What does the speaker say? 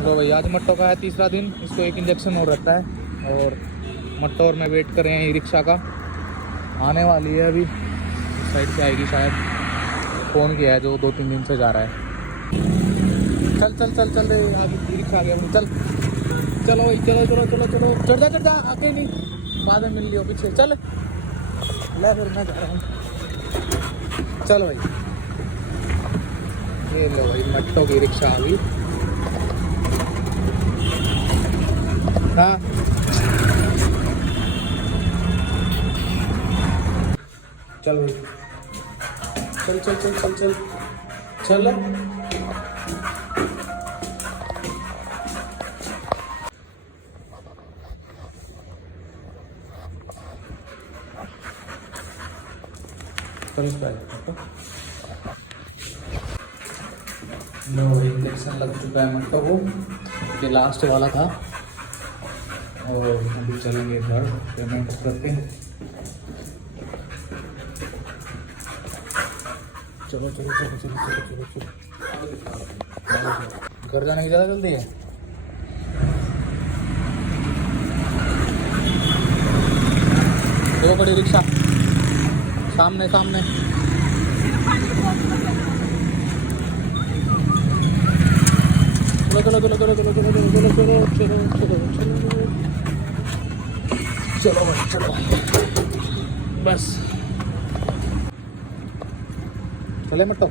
लो भाई, आज मट्टो का है तीसरा दिन। इसको एक इंजेक्शन और रहता है और मट्टो और मैं वेट कर रहे हैं ई रिक्शा का। आने वाली है अभी, इस साइड से आएगी शायद। फ़ोन किया है जो 2-3 दिन से जा रहा है। चल चल चल चल रे, आगे ई रिक्शा आ गया। चल चलो भाई, चलो चलो चलो चलो, चढ़ जा आगे नहीं, बाद में मिल लियो पीछे। चल ले फिर, मैं जा रहा हूँ। चलो भाई, ये लो भाई मट्टो की रिक्शा आ गई। हाँ चल भाई, चल चल चल चल चल चल। लो इंजेक्शन लग चुका है मट्टो को, ये लास्ट वाला था। और अभी चलेंगे घर पेमेंट करके। चलो चलो चलो चलो चलो चलो चलो, घर जाने की ज़्यादा जल्दी है। देखो बड़ी रिक्शा सामने सामने। चलो चलो चलो चलो चलो चलो चलो चलो चलो चलो चलो चलो भाई चलो, बस चले मट्टो।